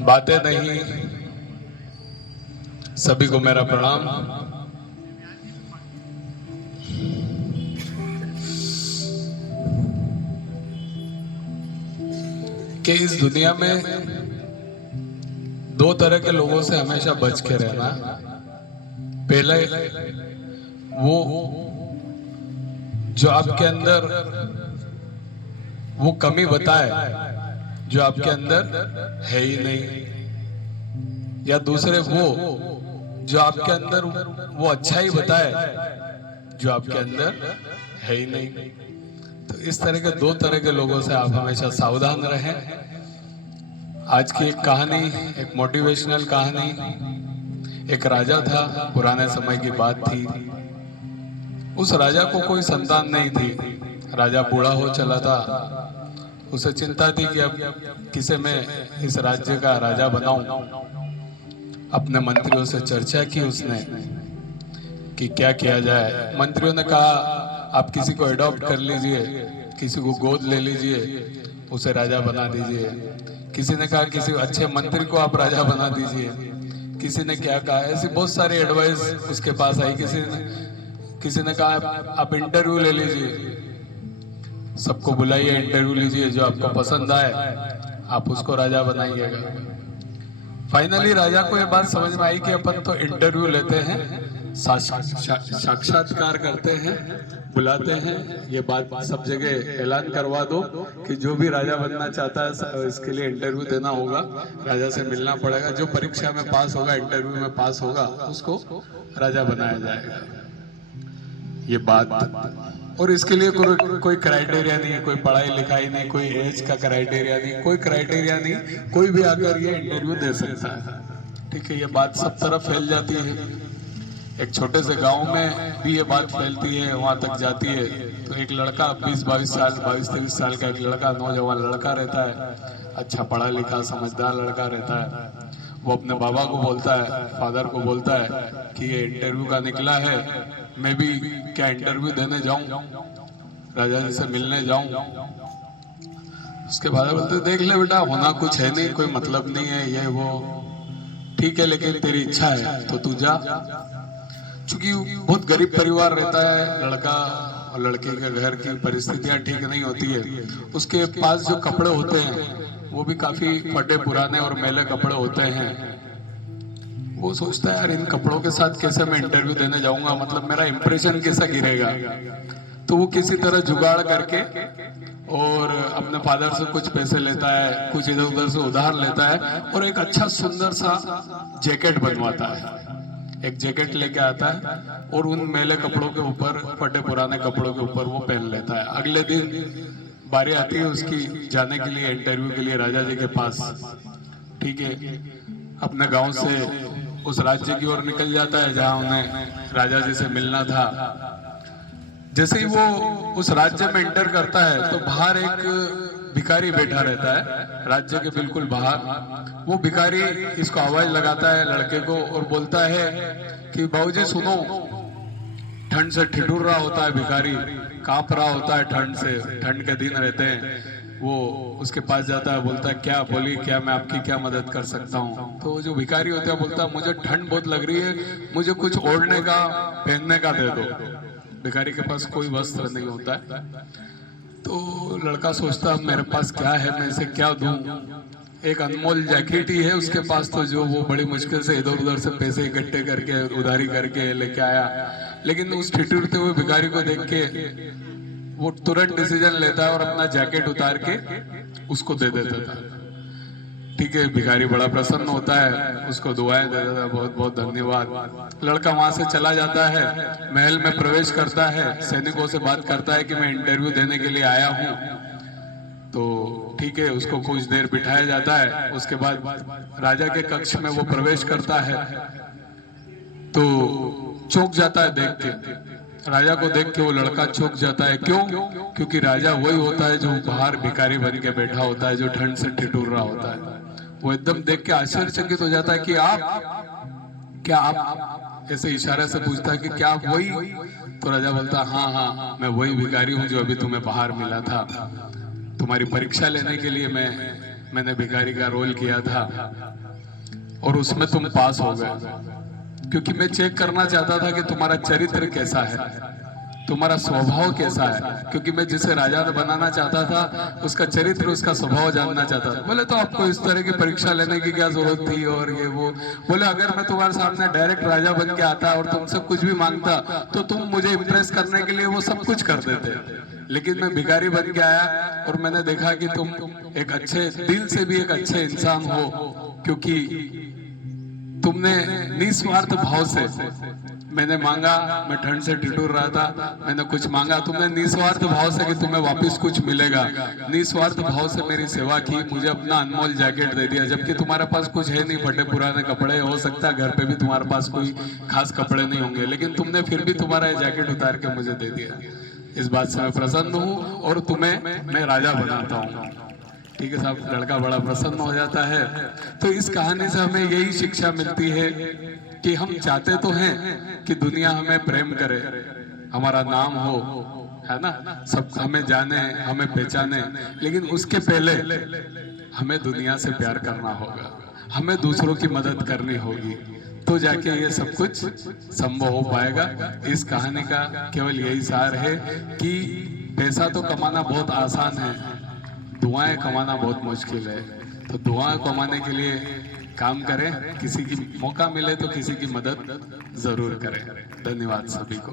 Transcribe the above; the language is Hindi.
बातें नहीं, सभी को मेरा प्रणाम। कि इस दुनिया में दो तरह के लोगों से हमेशा बच के रहना। पहले वो जो आपके अंदर वो कमी बताए जो आपके अंदर है ही नहीं, या दूसरे वो जो आपके अंदर वो अच्छाई बताए जो आपके अंदर है ही नहीं। तो इस तरह के दो तरह के लोगों से आप हमेशा सावधान रहें। आज की एक कहानी, एक मोटिवेशनल कहानी। एक राजा था, पुराने समय की बात थी। उस राजा को कोई संतान नहीं थी। राजा बूढ़ा हो चला था। उसे चिंता थी कि अब किसे मैं इस राज्य का राजा बनाऊं। अपने मंत्रियों से चर्चा की उसने कि क्या किया जाए। मंत्रियों ने कहा आप किसी को एडॉप्ट कर लीजिए, किसी को गोद ले लीजिए, उसे राजा बना दीजिए। किसी ने कहा किसी अच्छे मंत्री को आप राजा बना दीजिए। किसी ने क्या कहा, ऐसी बहुत सारी एडवाइस उसके पास आई। किसी ने कहा आप इंटरव्यू ले लीजिए, सबको बुलाइए, इंटरव्यू लीजिए, जो आपको पसंद आए आप उसको राजा बनाइएगा। फाइनली राजा को ये बात समझ में आई कि अपन तो इंटरव्यू लेते हैं, साक्षात्कार करते हैं, बुलाते हैं, ये बात सब जगह ऐलान करवा दो कि जो भी राजा बनना चाहता है इसके लिए इंटरव्यू देना होगा, राजा से मिलना पड़ेगा। जो परीक्षा में पास होगा, इंटरव्यू में पास होगा, उसको राजा बनाया जाएगा। ये बात, और इसके लिए कोई क्राइटेरिया नहीं, कोई पढ़ाई लिखाई नहीं, कोई एज का क्राइटेरिया नहीं, कोई क्राइटेरिया नहीं, कोई भी आकर ये इंटरव्यू दे सकता है। ठीक है, ये बात सब तरफ फैल जाती है। एक छोटे से गांव में भी ये बात फैलती है, वहां तक जाती है। तो एक लड़का 22-23 साल का एक लड़का, नौजवान लड़का रहता है, अच्छा पढ़ा लिखा समझदार लड़का रहता है। वो अपने बाबा को बोलता है, फादर को बोलता है कि ये इंटरव्यू का निकला है, मैं भी क्या इंटरव्यू देने जाऊं, राजा जी से मिलने जाऊं। उसके फादर बोलते देख ले बेटा, होना कुछ है नहीं, कोई मतलब नहीं है, ये वो ठीक है, लेकिन तेरी इच्छा है तो तू जा। चूंकि बहुत गरीब परिवार रहता है लड़का, और लड़के के घर की परिस्थितियां ठीक नहीं होती है। उसके पास जो कपड़े होते हैं वो भी काफी फटे पुराने और मैले कपड़े होते हैं। वो सोचता है यार इन कपड़ों के साथ कैसे मैं इंटरव्यू देने जाऊंगा, मतलब मेरा इंप्रेशन कैसा गिरेगा। तो वो किसी तरह जुगाड़ करके और अपने फादर से कुछ पैसे लेता है, कुछ इधर उधर से उधार लेता है, और एक अच्छा सुंदर सा जैकेट बनवाता है। एक जैकेट लेके आता है और उन मैले कपड़ों के ऊपर, फटे पुराने कपड़ों के ऊपर वो पहन लेता है। अगले दिन बारी आती है उसकी जाने के लिए, इंटरव्यू के लिए राजा जी के पास। ठीक है, अपने गांव से उस राज्य की ओर निकल जाता है जहां उन्हें राजा जी से मिलना था। जैसे ही वो उस राज्य में एंटर करता है तो बाहर एक भिखारी बैठा रहता है, राज्य के बिल्कुल बाहर। वो भिखारी इसको आवाज लगाता है लड़के को और बोलता है कि बाबूजी सुनो, ठंड से ठिठुर रहा होता है भिखारी, कांप रहा होता है ठंड से, ठंड के दिन रहते हैं। वो उसके पास जाता है, बोलता है क्या, बोलिए क्या, मैं आपकी क्या मदद कर सकता हूँ। तो जो भिखारी होता है बोलता है मुझे ठंड बहुत लग रही है, मुझे कुछ ओढ़ने का, पहनने का दे दो। भिखारी के पास कोई वस्त्र नहीं होता है। तो लड़का सोचता है मेरे पास क्या है, मैं इसे क्या दूं। एक अनमोल जैकेट ही है उसके पास, तो जो वो बड़ी मुश्किल से इधर उधर से पैसे इकट्ठे करके उधारी करके लेके आया। लेकिन उस ठिठुरते हुए भिखारी को देख के वो तुरंत डिसीजन लेता है और अपना जैकेट उतार के उसको दे देता था। ठीक है, भिखारी बड़ा प्रसन्न होता है, उसको दुआएं दे देता है, बहुत बहुत धन्यवाद। लड़का वहां से चला जाता है, महल में प्रवेश करता है, सैनिकों से बात करता है कि मैं इंटरव्यू देने के लिए आया हूँ। तो ठीक है, उसको कुछ देर बिठाया जाता है। उसके बाद राजा के कक्ष में वो प्रवेश करता है तो चौंक जाता है देख के। राजा को देख के वो लड़का चौंक जाता है। क्यों? क्योंकि राजा वही होता है जो बाहर भिखारी बन के बैठा होता है, जो ठंड से ठिठुर रहा होता है। वो एकदम देख के आश्चर्यचकित हो जाता है कि आप ऐसे इशारे से पूछता है कि क्या आप वही? तो राजा बोलता हाँ हाँ, मैं वही भिखारी हूँ जो अभी तुम्हें बाहर मिला था, तुम्हारी परीक्षा लेने के लिए मैं मैंने भिखारी का रोल किया था और उसमें तुम पास हो गए, क्योंकि मैं चेक करना चाहता था कि तुम्हारा चरित्र कैसा है, तुम्हारा स्वभाव कैसा है, क्योंकि मैं जिसे राजा बनाना चाहता था उसका चरित्र, उसका स्वभाव जानना चाहता था। बोले तो आपको इस तरह की परीक्षा लेने की क्या जरूरत थी और ये वो। बोले अगर मैं तुम्हारे सामने डायरेक्ट राजा बन के आता और तुमसे कुछ भी मांगता तो तुम मुझे इम्प्रेस करने के लिए वो सब कुछ कर देते, लेकिन मैं भिखारी बन के आया और मैंने देखा कि तुम एक अच्छे दिल से भी एक अच्छे इंसान हो, क्योंकि तुमने निस्वार्थ भाव से, मैंने मांगा, मैं ठंड से ठिठुर रहा था, मैंने कुछ मांगा, तुमने निस्वार्थ भाव से कि तुम्हें वापस कुछ मिलेगा, निस्वार्थ भाव से मेरी सेवा की, मुझे अपना अनमोल जैकेट दे दिया, जबकि तुम्हारे पास कुछ है नहीं, फटे पुराने कपड़े, हो सकता है घर पे भी तुम्हारे पास कोई खास कपड़े नहीं होंगे, लेकिन तुमने फिर भी तुम्हारा जैकेट उतार के मुझे दे दिया। इस बात से मैं प्रसन्न हूँ और तुम्हें मैं राजा बनाता हूँ। ठीक है साहब, लड़का बड़ा प्रसन्न हो जाता है। तो इस कहानी से हमें यही शिक्षा मिलती है कि हम चाहते तो हैं कि दुनिया हमें प्रेम करे, हमारा नाम हो, है ना, सब हमें जाने, हमें पहचाने, लेकिन उसके पहले हमें दुनिया से प्यार करना होगा, हमें दूसरों की मदद करनी होगी, तो जाके ये सब कुछ संभव हो पाएगा। इस कहानी का केवल यही सार है कि पैसा तो कमाना बहुत आसान है, दुआएं कमाना बहुत मुश्किल है। तो दुआएं कमाने के लिए काम करें, किसी की मौका मिले तो किसी की मदद जरूर करें। धन्यवाद सभी को।